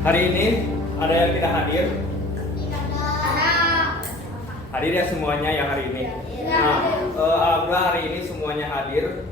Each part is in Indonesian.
Hari ini ada yang tidak hadir? Hadir ya semuanya yang hari ini. Nah, alhamdulillah hari ini semuanya hadir.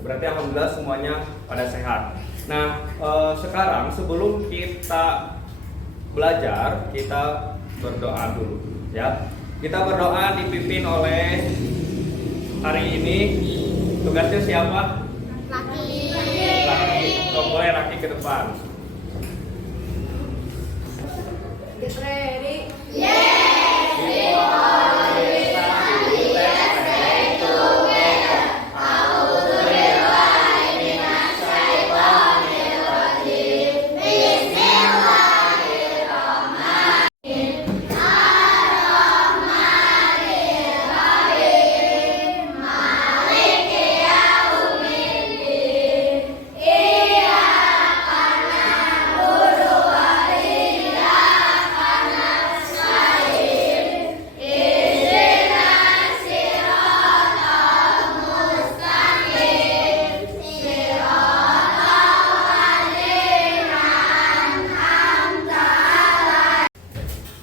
Berarti alhamdulillah semuanya pada sehat. Nah, sekarang sebelum kita belajar, kita berdoa dulu, ya. Kita berdoa dipimpin oleh hari ini. Tugasnya siapa? Laki. Boleh Raki ke depan. Get ready.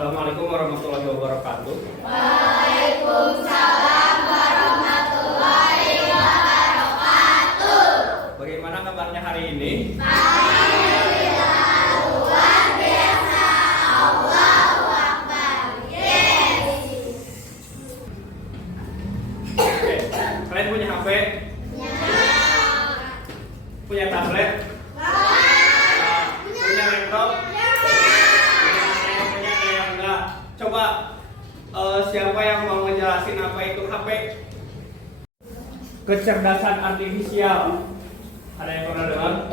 Assalamualaikum warahmatullahi wabarakatuh. Waalaikumsalam warahmatullahi wabarakatuh. Bagaimana kabarnya hari ini? Alhamdulillah luar biasa. Allahu Akbar. Yes. Oke, kalian punya HP? Punya tablet? Punya laptop? Punya yang enggak? Coba siapa yang mau ngejelasin apa itu HP? Kecerdasan artifisial. Ada yang pernah dengar?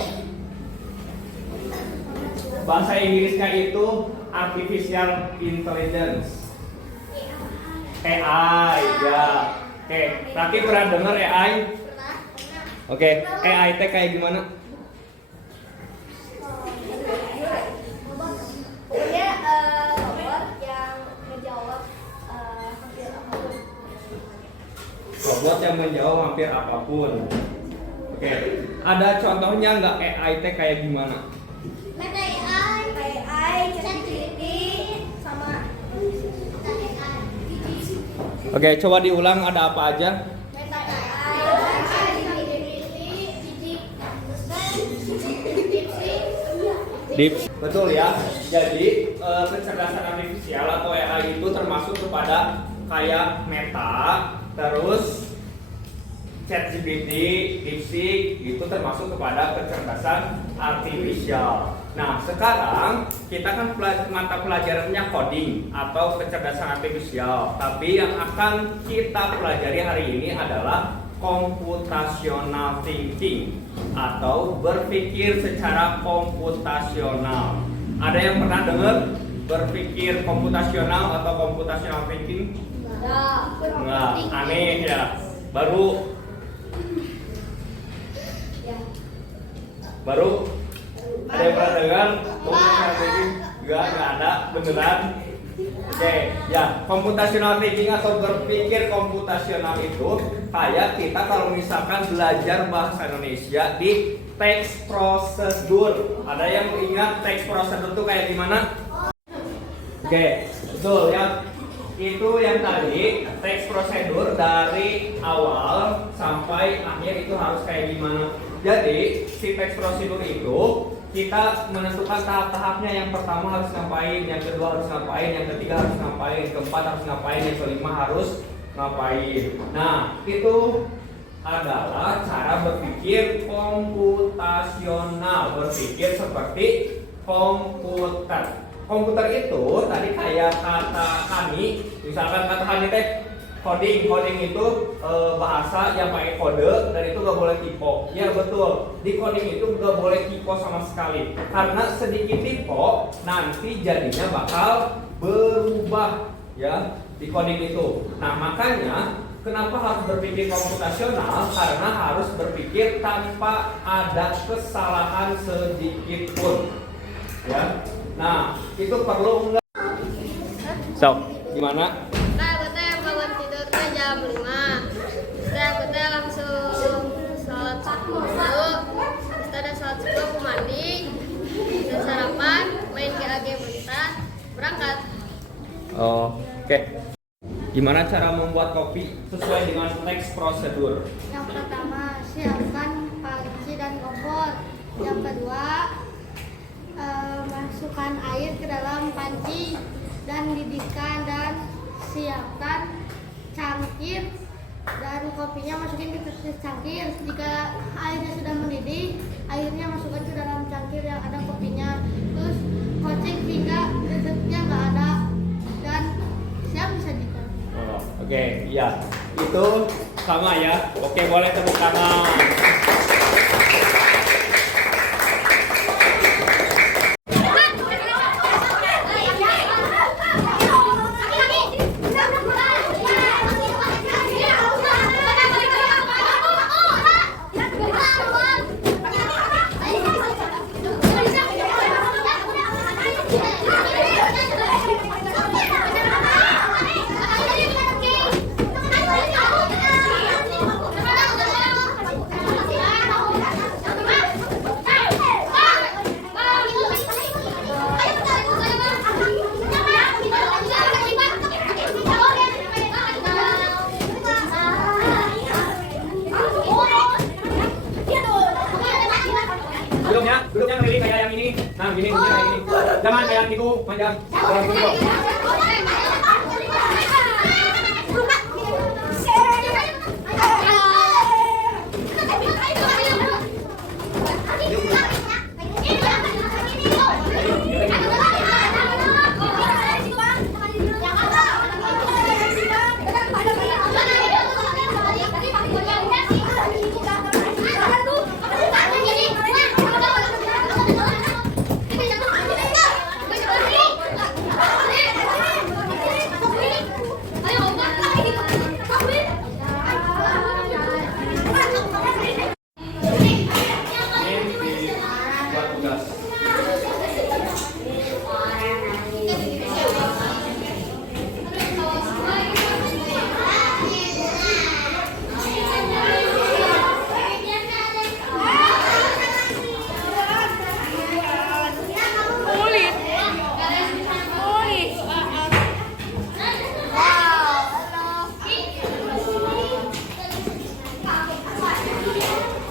Bahasa Inggrisnya itu artificial intelligence. AI, ya. Oke, Raki pernah dengar AI? Oke, AI teh kayak gimana? Dia robot yang menjawab hampir apapun. Robot yang menjawab hampir apapun. Oke, ada contohnya nggak AI teh kayak gimana? Meta AI, ChatGPT, sama AI. Oke, coba diulang ada apa aja? Meta AI, ChatGPT, Deep. Betul ya. Jadi kecerdasan artifisial atau AI itu termasuk kepada kayak Meta, terus ChatGPT, DeepSeek itu termasuk kepada kecerdasan artifisial. Nah, sekarang kita kan mata pelajarannya coding atau kecerdasan artifisial. Tapi yang akan kita pelajari hari ini adalah computational thinking atau berpikir secara komputasional. Ada yang pernah dengar berpikir komputasional atau computational thinking? Enggak, aneh ya. Baru ada yang pernah dengar computational thinking? Enggak ada, beneran. Oke, ya, computational thinking atau berpikir komputasional itu kayak kita kalau misalkan belajar bahasa Indonesia di teks prosedur. Ada yang ingat teks prosedur itu kayak gimana? Oke, betul ya. Itu yang tadi teks prosedur dari awal sampai akhir itu harus kayak gimana. Jadi si teks prosedur itu kita menentukan tahap-tahapnya. Yang pertama harus ngapain, yang kedua harus ngapain, yang ketiga harus ngapain, keempat harus ngapain, yang kelima harus ngapain. Nah, itu adalah cara berpikir komputasional, berpikir seperti komputer. Komputer itu tadi kayak kata Hani, misalkan kata Hani teh coding itu bahasa yang pakai kode dan itu gak boleh typo. Ya betul, di coding itu gak boleh typo sama sekali karena sedikit typo nanti jadinya bakal berubah ya di coding itu. Nah, makanya kenapa harus berpikir komputasional? Karena harus berpikir tanpa ada kesalahan sedikit pun ya. Nah, itu perlu enggak? So, gimana? Saya bangun tidurnya jam 5. Saya langsung sholat subuh dulu. Setelah sholat subuh aku mandi dan sarapan, main Oh, oke. Gimana cara membuat kopi sesuai dengan teks prosedur? Yang pertama, siapkan panci dan kompor. Yang kedua, masukkan air ke dalam panci dan didihkan, dan siapkan cangkir dan kopinya masukin ke cangkir. Jika airnya sudah mendidih, airnya masukkan ke dalam cangkir yang ada kopinya. Terus kocek hingga dedetnya nggak ada dan siap disajikan. Oh, oke, iya. Itu sama ya. Oke, boleh tepuk tangan. Duduknya ngeliling kayak yang ini. Nah, gini kayak ini. Jangan kayak yang itu, panjang.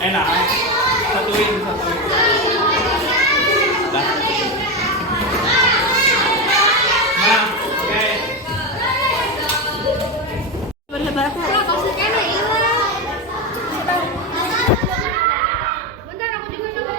Enak, satuin. Dah. Nah, oke. Berlebar aku. Bentar, aku juga coba.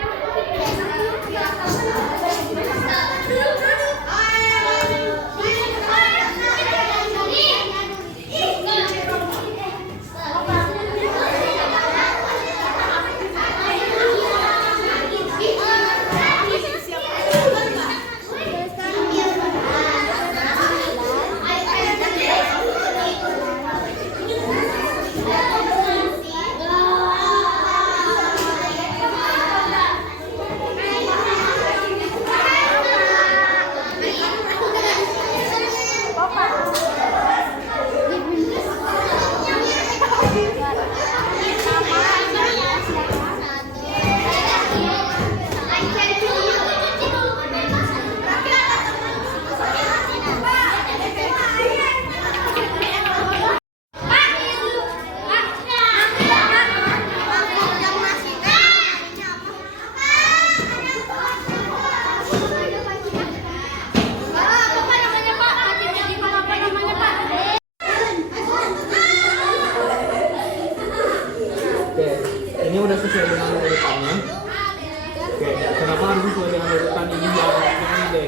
Ini udah sesuai dengan urutannya. Oke, kenapa harus sesuai dengan urutan ini? Ini deh.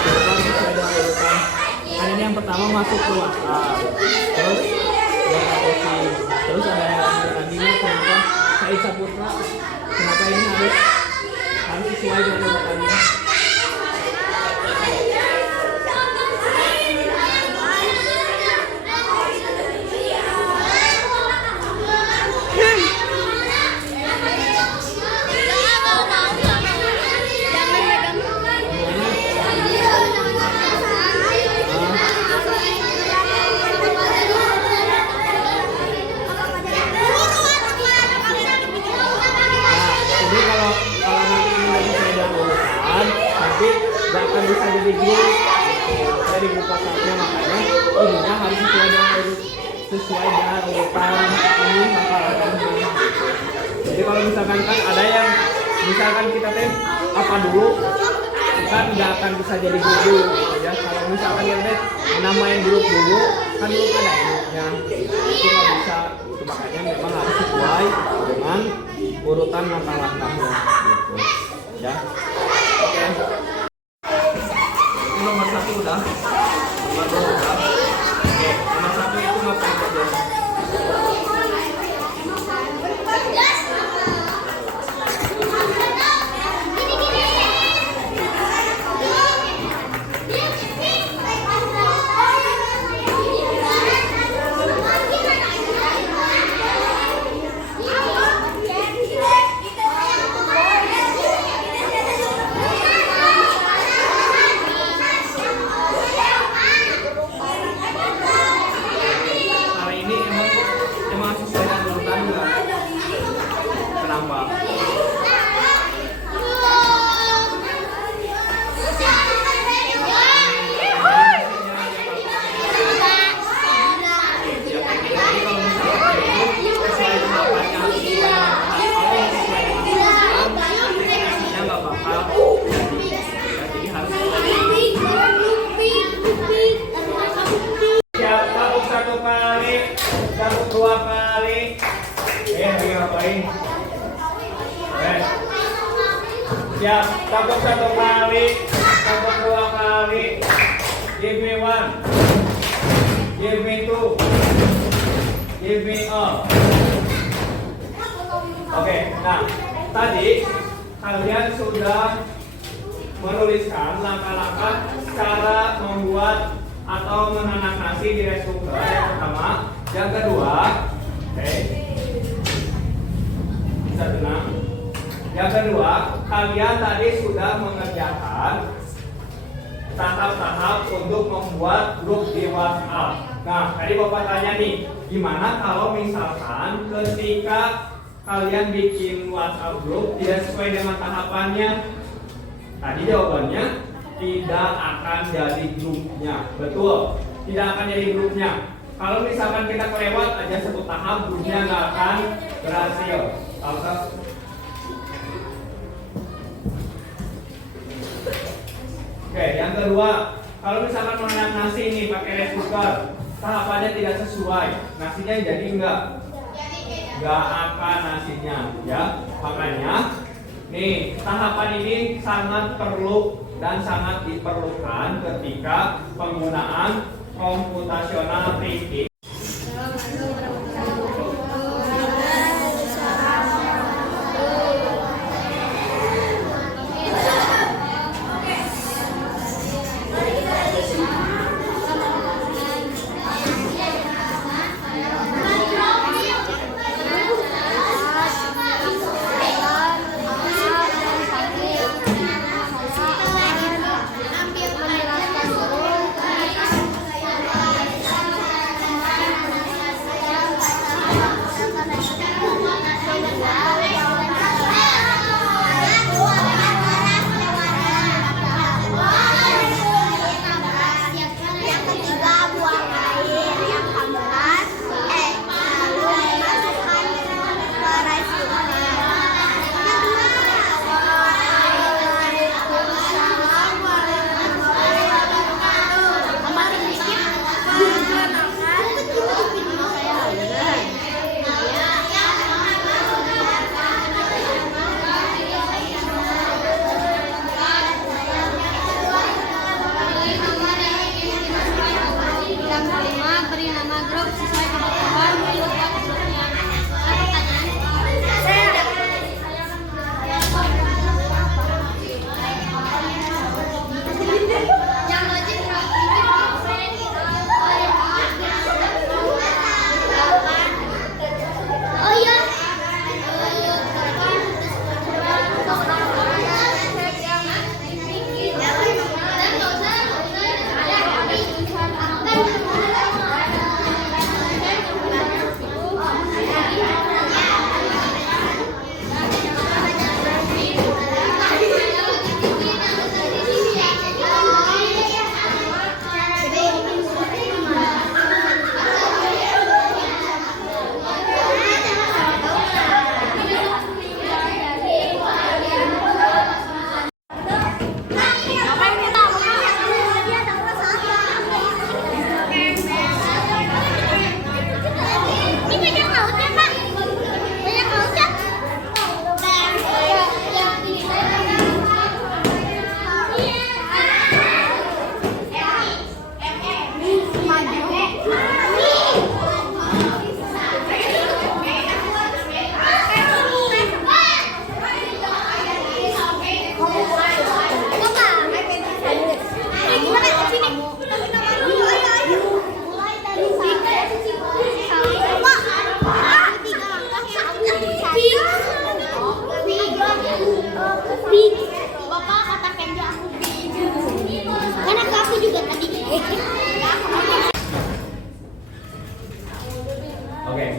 Kenapa harus sesuai dengan urutan? Kan ini yang pertama masuk ke WhatsApp, terus yang posting, terus ada yang tadinya kenapa Said Saputra? Kenapa ini harus sesuai dengan urutannya? Jadi kalau nanti ini lagi saya urutan, satu, makanya ininya harus sesuai dengan urutan ini langkah-langkahnya. Jadi kalau misalkan kan ada yang misalkan kita apa dulu kan nggak akan bisa jadi guru gitu ya. Kalau misalkan kita namain grup dulu kan dulu ada grupnya itu nggak bisa gitu. Makanya memang harus sesuai dengan urutan langkah-langkahnya gitu ya. Oke. Ini nomor 1 udah, nomor 2 udah. Oke, nomor 1 itu ngapain aja? Siap, tangkap 1 kali, tangkap 2 kali. Give me 1, give me 2, give me all. Oke, nah tadi kalian sudah menuliskan langkah-langkah cara membuat atau menanak nasi di rice cooker yang pertama. Yang kedua, oke, bisa tenang. Yang kedua, kalian tadi sudah mengerjakan tahap-tahap untuk membuat grup di WhatsApp. Nah, tadi Bapak tanya nih, gimana kalau misalkan ketika kalian bikin WhatsApp grup tidak sesuai dengan tahapannya? Tadi jawabannya tidak akan jadi grupnya. Betul, tidak akan jadi grupnya. Kalau misalkan kita kelewat aja satu tahap, grupnya nggak akan berhasil. Oke, yang kedua, kalau misalkan menanak nasi ini pakai rice cooker, tahapannya tidak sesuai, nasinya jadi enggak akan nasinya, ya. Makanya, nih tahapan ini sangat perlu dan sangat diperlukan ketika penggunaan computational thinking.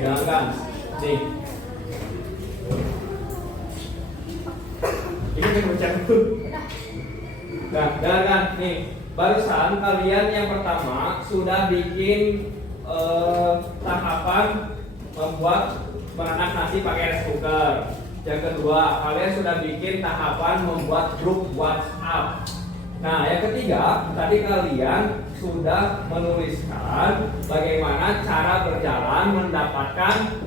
dengarkan. Nih. Ini yang ucap tuh. Nah, dengarkan nih. Barusan kalian yang pertama sudah bikin tahapan membuat menanak nasi pakai rice cooker. Yang kedua, kalian sudah bikin tahapan membuat grup WhatsApp. Nah, yang ketiga, tadi kalian sudah menuliskan bagaimana cara berjalan mendapatkan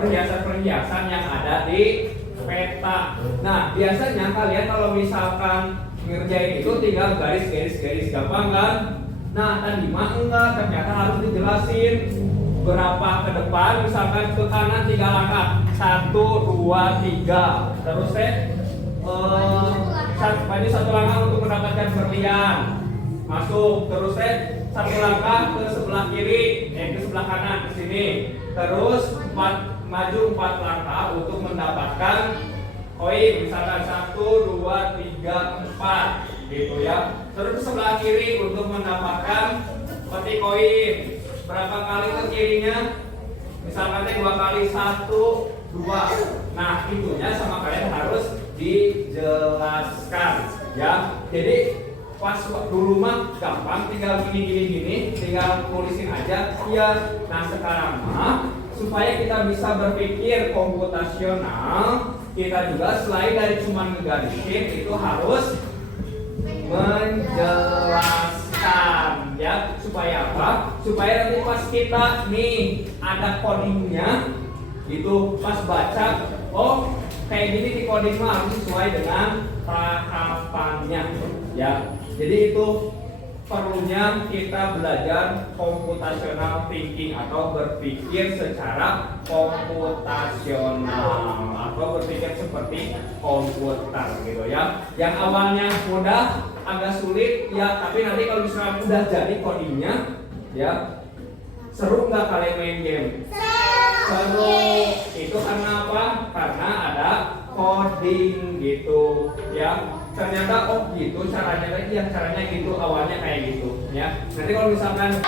perhiasan-perhiasan yang ada di peta. Nah, biasanya kalian kalau misalkan ngerjain itu tinggal garis-garis gampang kan? Nah, tadi mah enggak, ternyata harus dijelasin berapa ke depan, misalkan ke kanan 3 langkah, 1, 2, 3, terus maju 1 langkah untuk mendapatkan berlian, masuk, terus 1 langkah ke sebelah kiri, ke sebelah kanan ke sini, terus maju 4 langkah untuk mendapatkan koin, misalkan 1, 2, 3, 4 gitu ya. Terus ke sebelah kiri untuk mendapatkan peti koin. Berapa kali ke kirinya? Misalkan 2 kali, 1, 2. Nah, itunya sama kalian harus dijelaskan ya. Jadi pas dulu mah gampang, tinggal gini, tinggal tulisin aja ya. Nah, sekarang mah supaya kita bisa berpikir komputasional, kita juga selain dari cuma ngegarisin, itu harus menjelaskan ya. Supaya apa? Supaya nanti pas kita nih ada codingnya itu pas baca, oh kayak gini di coding mah harus sesuai dengan tahapannya ya. Jadi itu perlunya kita belajar computational thinking atau berpikir secara komputasional atau berpikir seperti komputer gitu ya. Yang awalnya mudah agak sulit ya, tapi nanti kalau misalnya udah jadi codingnya ya, seru nggak kalian main game? Seru. Itu karena apa? Karena ada coding gitu ya. Ternyata oh gitu caranya lagi, yang caranya gitu, awalnya kayak gitu ya. Nanti kalau misalkan